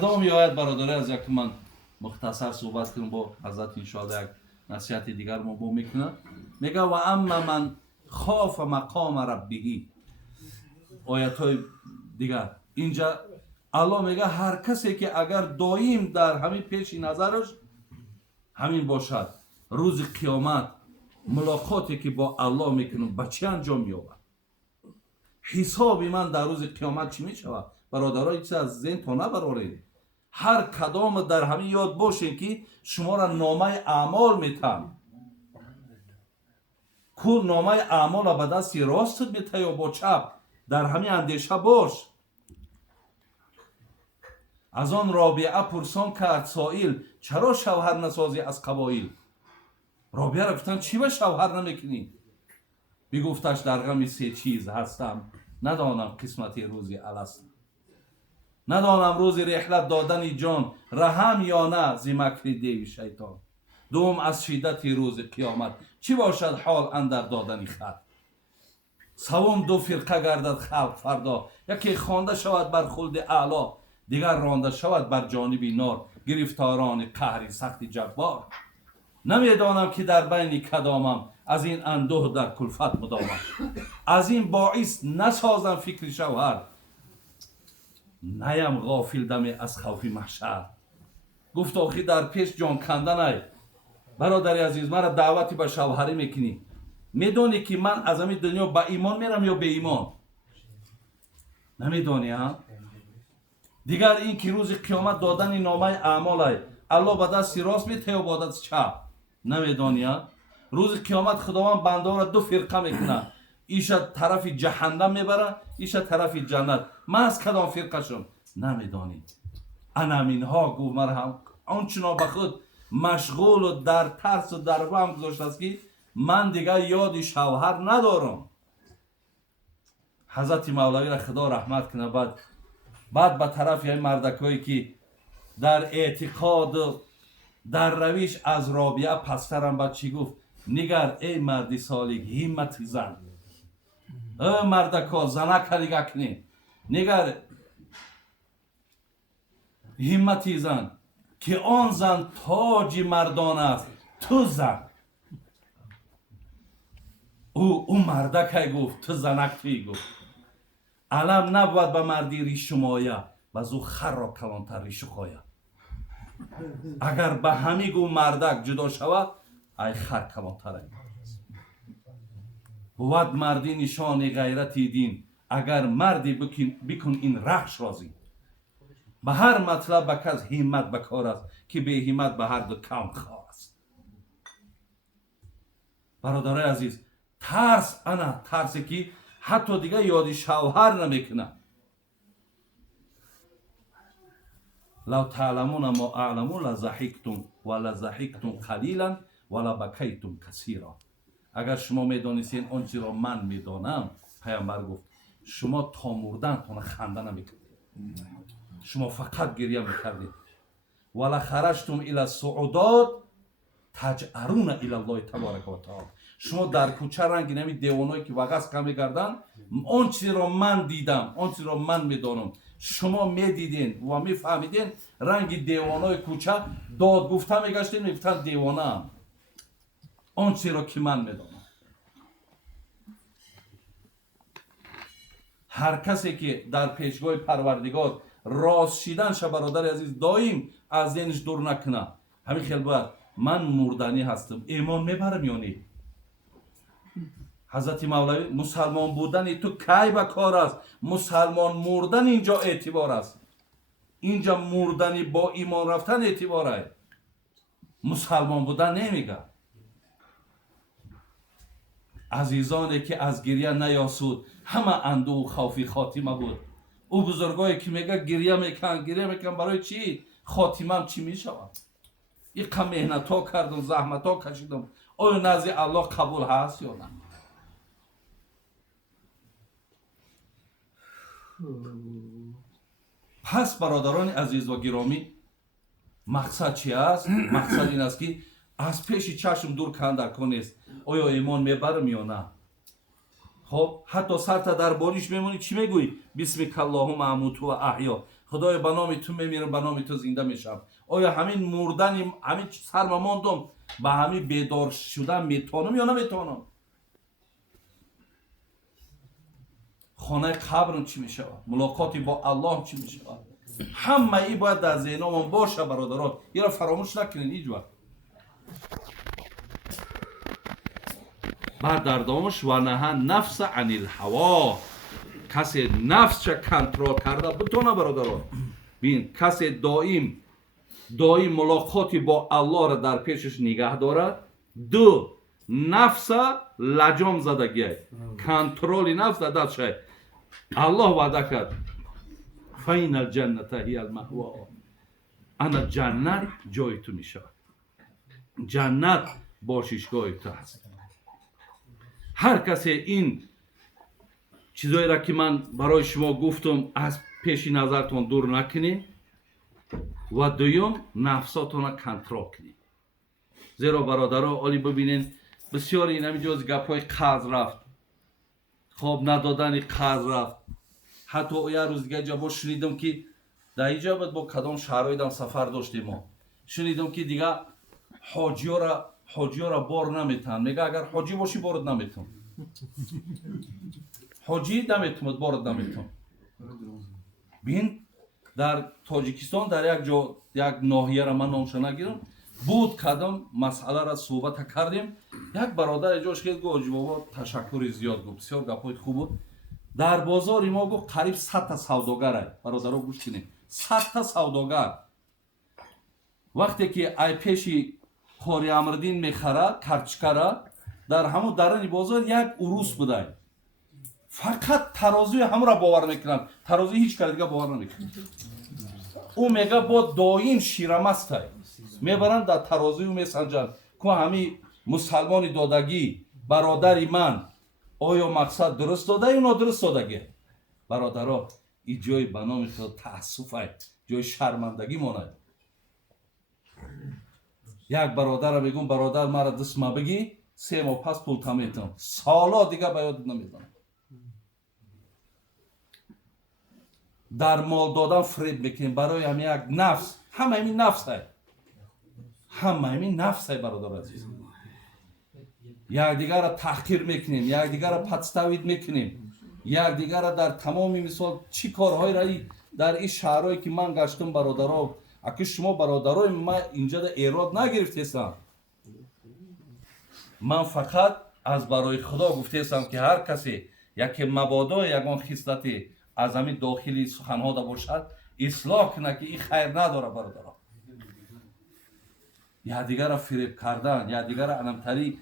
دوم میآید برادر از یک من مختصر صحبت کنم با حضرت انشاءالله یک نصیحت دیگر ما با میکنه. میگه و اما من خاف مقام ربی. آیت های دیگر اینجا الله میگه هر کسی که اگر دایم در همین پیش نظرش همین باشد روز قیامت ملاقاتی که با الله میکنم به چی انجام مییابد، حساب من در روز قیامت چی میشود؟ برادرها یک از ذهن تا نبرارید. هر کدام در همین یاد باشین که شما را نامه اعمال میتن. کو نامه اعمال به دست راست میته یا با چپ؟ در همین اندیشه باش. از آن رابعه پرسان کرد سائل چرا شوهر نسازی از قبایل؟ رابعه را گفتن چی به شوهر نمیکنی؟ بگفتش در غم سه چیز هستم، ندانم قسمتی روزی الست، ندانم روز رحلت دادن جان رحم یا نه ز مکر دیو شیطان، دوم از شدت روز قیامت چی باشد حال اندر دادن خط، سوم دو فرقه گردد خلق فردا، یکی خوانده شود بر خلد اعلی، دیگر رانده شود بر جانب نار، گرفتاران قهر سخت جبار، نمیدانم که در بین کدامم از این اندوه در کلفت مدامم، از این باعث نسازم فکر شوهر، نیم غافل دمی از خوف محشر. گفت آخی در پیش جان کندن ای برادری عزیز، مرا دعوتی به شوهری میکنی، میدونی که من از همین دنیا با ایمان میرم یا به ایمان؟ نمیدونی ها؟ دیگر این که روز قیامت دادن نامه اعمال ای الله به دست راست میته یا به دست چپ؟ نمیدونی ها؟ روز قیامت خداوند بنده را دو فرقه میکنه، ایشا طرف جهنم میبره، ایشا طرف جنت. من از کدام فرقه شم؟ نمیدانید. انامین ها گو مرهم آنچنان به خود مشغول و در ترس و در وهم گذاشته است که من دیگر یاد شوهر ندارم. حضرت مولوی را خدا رحمت کنه. بعد به طرف این مردکایی که در اعتقاد و در رویش از رابعه پسترم بعد چی گفت؟ نگر ای مردی سالیک همت زن، ای مردکا زنک نگه کنی، نگر همتی زن که آن زن تاج مردان است، تو زن. او مردک گفت، تو زنک توی گفت. علم نبود به مردی ریش مایه، باز او خر را کلانتر ریش خواهد. اگر به همی گو مردک جدا شود ای خر کلانتر ای. بود مردی نشان غیرتی دین، اگر مردی بکن این رخش رازی. به هر مطلب به کس همت بکار است، که به همت به هر دو کون خواه است. برادرای عزیز، ترس انا ترسی که حتی دیگه یاد شوهر نمیکنه. لو تعلمون ما اعلمون لضحکتم و لضحکتم قلیلا و لبکیتم کثیرا. اگر شما میدانستین آنچه را من میدانم، پیامبر گفت شما تا مردن تون خنده نمیکردید، شما فقط گریه میکردید. ولا خرجتم الى الصعودات تجأرون الى الله تبارک و تعالی. شما در کوچه رنگ نمی دیوانایی که وغس کم میگردن، آنچه را من دیدم، آنچه را من میدانم، شما میدیدین و میفهمیدین. رنگ دیوانای کوچه داد گفته میگشتین، میگفتن دیوانه ام. آنچه را که من میدانم. هر کسی که در پیشگاه پروردگار راست شیدن شه برادر عزیز دایم از ذهنش دور نکنه. همین خیلی باید من مردنی هستم، ایمان میبرم یا نه؟ حضرت مولوی مسلمان بودن تو کی به کار است؟ مسلمان مردن اینجا اعتبار است. اینجا مردنی با ایمان رفتن اعتباره، مسلمان بودن نمیگه. عزیزانی که از گریه نیاسود همه اندوه و خوفی خاتمه بود. او بزرگایی که میگه گریه میکن برای چی؟ خاتمم چی میشود؟ یک کم مهنت ها کردم، زحمت ها کشیدم، آیا نزد الله قبول هست یا نه؟ پس برادران عزیز و گرامی، مقصد چی است؟ مقصد این است که از پیش چشم دور کندن کنیست آیا ایمان میبرم یا نه. خب حتی سرت در باریش میمونی چی میگویی؟ بسمک اللهم اموت و احیا. خدای به نام تو میمیرم، به نام تو زنده میشم. آیا همین مردن، همین سرم ماندم، به همین بیدار شدن میتونم یا نمیتونم؟ خانه قبرم چی میشه؟ ملاقاتی با الله چی میشه؟ همه ای باید در ذهنمون باشه برادران. این را فراموش نکنین هیچ وقت. بعد در دامش و نهى نفس عن الهوا، کسی نفس چه کنترل کرده بتونه برادران. بین کسی دائم ملاقاتی با الله را در پیشش نگه داره. دو، نفس لجام زدگی، کنترل نفس در دست شد. الله وعده کرد فین الجنت هی المأوا، انا جنت جای تو میشه، جنت باشیشگاه تو هست. هر کسی این چیزایی را که من برای شما گفتم از پیش نظرتون دور نکنید و دوم نفساتون را کنترل کنید. زیرا برادرها عالی ببینین بسیاری این همین جز گپای قرض رفت، خواب ندادن قرض رفت. حتی یه روز دیگه جا شنیدم که در اینجا با کدام شهرهای دم سفر داشتیم ما، شنیدم که دیگه حاجی ها را بار نمیتن. میگه اگر حاجی باشی بارد نمیتون، حاجی نمیتوند بارد نمیتون. بین در تاجیکستان در یک ناحیه را من نامش نگیرم بود کدام مسئله را صحبت کردیم. یک برادر جاش خیلی گفت حاجی بابا تشکر زیاد گفت، بسیار گپای خوب بود. در بازار ما گفت قریب 100 تا سوداگر، برادرها گوش کنید، 100 تا سوداگر وقتی که ای پیشی خاری امردین میخره کرچکره در همون درن بازار یک عروس بوده، فقط ترازوی همون را باور میکنن، ترازوی هیچ کار دیگه باور نمیکنن. او میگه با دایم شیرمست میبرن در ترازوی میسنجن که همین مسلمان دادگی برادری من آیا مقصد درست داده یا نادرست دادگی؟ برادرها این جای به نام خود تأسف است، جای شرمندگی مانه. یک برادر میگم برادر مرا دست ما بگی 3 ماه پس پول تمیتم، سالا دیگه به یاد نمیدونم. در مال دادن فریب میکنیم برای همین یک نفس. همه همین نفس است، همه همین نفس است برادر عزیز. یک دیگر را تحقیر میکنیم، یک دیگر را پدستوید میکنیم، یک دیگر را در تمام مثال چی کارهای را در این شهرهایی که من گشتم برادرها، اگه شما برادرای من اینجا در ایراد نگرفتیستم، من فقط از برای خدا گفتیستم که هر کسی یک مبادا یگان خصلتی از همین داخلی سخنها دا باشد اصلاح کنه که این خیر نداره برادرها. یا دیگر را فریب کردن، یا دیگر را علمتری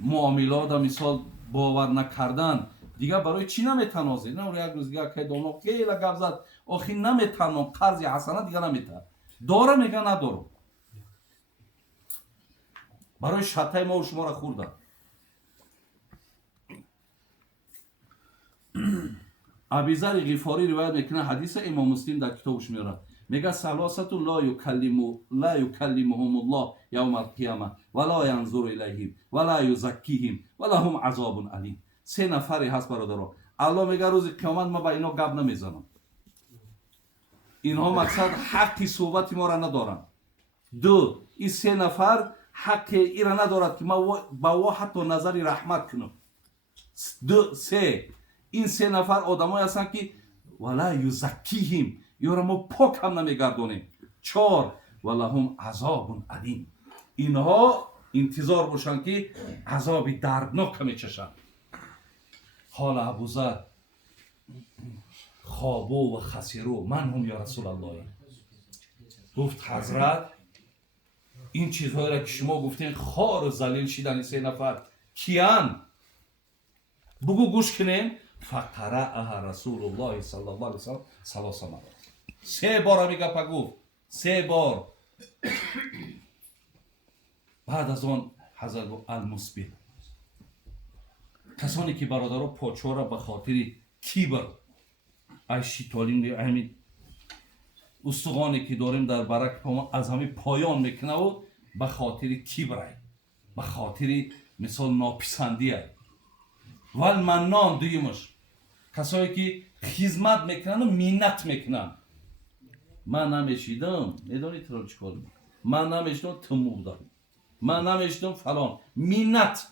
معاملات مثال باور نکردن دیگه برای چی نمیتنازی؟ نه یک روز دیگه که دامو خیلی گپ زد آخی نمیتنم قرض حسنه دیگه نمیتن داره میگه ندارم. برای شطای ما و شما را خوردن. ابیذر غفاری روایت میکنه، حدیث امام مسلم در کتابش میاره، میگه ثلاثه لا یکلمهم الله یوم القیامه ولا ینظر الیهم ولا یزکیهم ولهم عذاب علیم. 3 نفری هست برادرها، الله میگه روز قیامت ما با اینا گپ نمیزنم، اینها مقصد حقی صحبت ما را ندارن. 2 این 3 نفر حق ای را ندارد که ما با او حتی نظری رحمت کنم. 3 این 3 نفر آدمایی هستند که ولا یزکیهم یا را ما پاک هم نمیگردونیم. 4 ولهم عذاب علیم، اینها انتظار باشند که عذاب دردناک میچشند. حال ابوذر خوابو و خسیرو من هم یا رسول الله، گفت حضرت این چیزهایی را که شما گفتین خار و ذلیل شدن این 3 نفر کیان؟ بگو گوش کنیم. فقرأها رسول الله صلی الله علیه وسلم 3 مرات. 3 بار میگه پگو 3 بار. بعد از آن حضرت المصبح، کسانی که برادرها پاچه را به خاطر کیبر ای شیطانی همین استخوانی که داریم در برک از همین پایان میکنه و به خاطر کیبر، به خاطر مثال ناپسندیه. والمنان دویمش کسایی که خدمت میکنن و منت میکنن، من نمیشیدم میدونی تو چیکار میکنم من نمیشیدم تو مردم من نمیشیدم فلان منت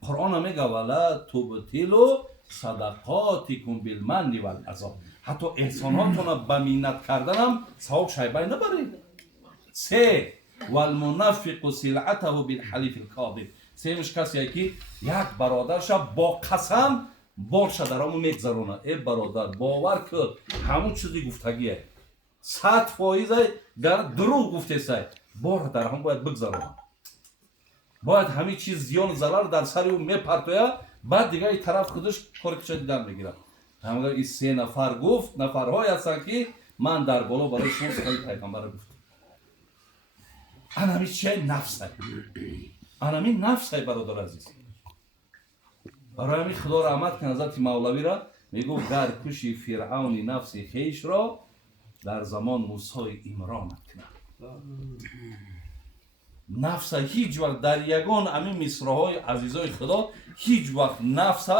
قرآن میگه ولا تبطلوا صدقاتکم بالمن والعذا حتی احساناتون رو به منت کردنم ثواب شایبه نبرید سه والمنافق سلعته بالحلیف الکاذب سیمش کسی که یک برادرش با قسم بارش درامو میگذرونه ای برادر باور کرد همون چیزی گفتگیه 100% در دروغ گفته سای بار در هم باید بگذرونه باید همین چیز زیان ضرر در سر اون میپرتوید بعد دیگه این طرف خودش کارکشا دیدن میگیره همه این 3 نفر گفت نفرهای هستن که من در بالا برای شما سخن پیغمبر گفتم انمی چیه نفس انمی نفس برادر عزیز برای همین خدا رحمت کن حضرت مولوی را میگو گر کشی فرعون نفس خیش را در زمان موسی عمرانت کنه نفس هیچ وقت در یگان همین مصرهای عزیزای خدا هیچ وقت نفس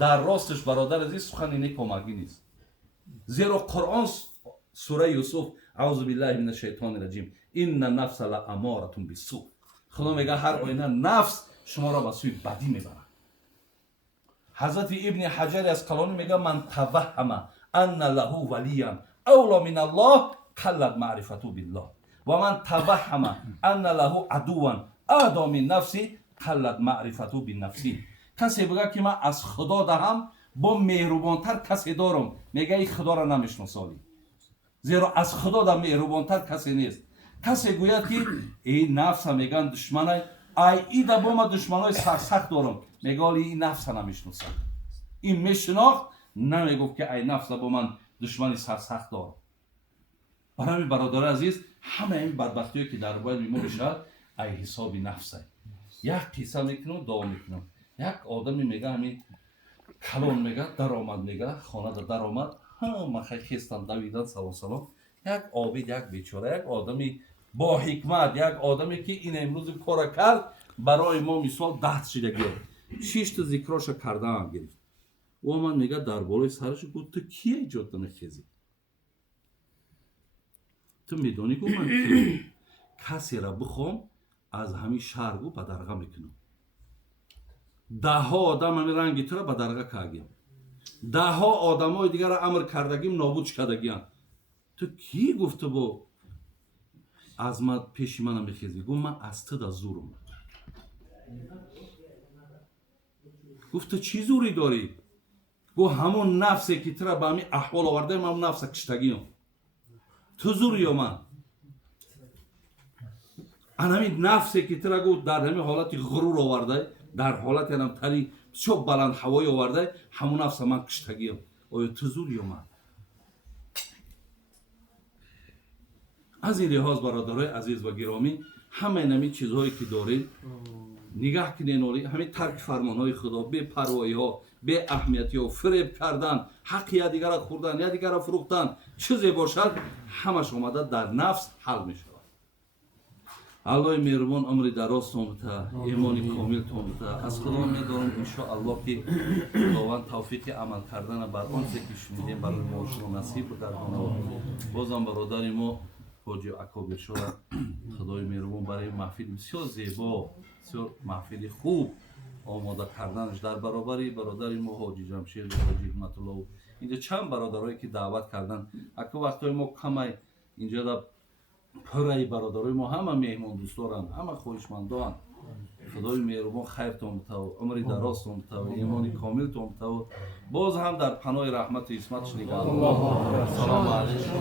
در راستش برادر عزیز سخن اینه کمکی نیست زیرا قرآن سوره یوسف اعوذ بالله من الشیطان الرجیم این نفس لاماره بالسوء خدا میگه هر آینه نفس شما را به سوی بدی میبره حضرت ابن حجر اسقلانی میگه من توهم ان له ولیا اولا من الله قلت معرفته بالله و من توهم ان له عدوا اعدا من نفسی قلت معرفته بالنفسی کسی بگه که من از خدا دارم با مهربانتر کسی دارم میگه این خدا را نمیشناسانی زیرا از خدا در مهربانتر کسی نیست کسی گوید که این نفس میگن دشمنای ای دا با ما دشمنای سخت دارم میگه این نفس نمیشناسم این میشناخت نمیگفت که ای نفس با من دشمنی سخت دارم برای برادر عزیز همه این بدبختی که در باید ما میشه ای حساب نفسه یک قصه میکنم دوام میکنم یک آدمی میگه همین کلان میگه در آمد میگه خانه در آمد همه خیستن دویدن سلام یک عابد یک بیچاره یک آدمی با حکمت یک آدمی که این امروز کار کرد برای ما مثال 10 شدگی 6 تا ذکراش کردن گرفت و من میگه در بالای سرش گفت تو کی ایجاد نمیخیزی تو میدونی که من کی کسی را بخوام از همین شهر گو به درگاه میکنم 10 آدم همین رنگی تو را به درگاه کردیم 10 آدم های دیگر را امر کردگیم نابود کردگیم تو کی گفته با عظمت پیش من بخیزی گفت من از تو در زورم گفت تو چی زوری داری گفت همون نفسی که تو را به همین احوال آورده من همون نفس کشتگیم تو زوری یا من همین نفسی که تو را گفت در همین حالت غرور آورده در حالت هم تری شب بلند هوای آورده همون نفس من کشتگیم آیا تو زوری یا من از این لحاظ برادرای عزیز و گرامی همه نمی چیزهایی که داریم نگاه کنین همین ترک فرمانهای خدا بی پروایی ها بی اهمیتی ها فریب کردن حق یا دیگر را خوردن یا دیگر را فروختن چیزی باشد همش آمده در نفس حل می شود الله مهربان عمر دراز تامتا ایمانی کامل تامتا از خدا میدارم انشاءالله که خداوند توفیق عمل کردن بر آنچه که شنیدیم برای ما شما نصیب بگردونه بازم برادر ما حاجی اکابر شده خدای مهربان برای محفل بسیار زیبا بسیار محفل خوب آماده کردنش در برابر برادر ما حاجی جمشید و حاجی حکمت الله اینجا چند برادرایی که دعوت کردن اکو وقتای ما کمی اینجا در پرای برادرای ما همه مهمان دوستان همه خوشمندان خدای مهربان خیرتون بتو عمر درازتون بتو ایمانی کاملتون بتو باز هم در پناه رحمت و عصمتش نگهدار سلام علیکم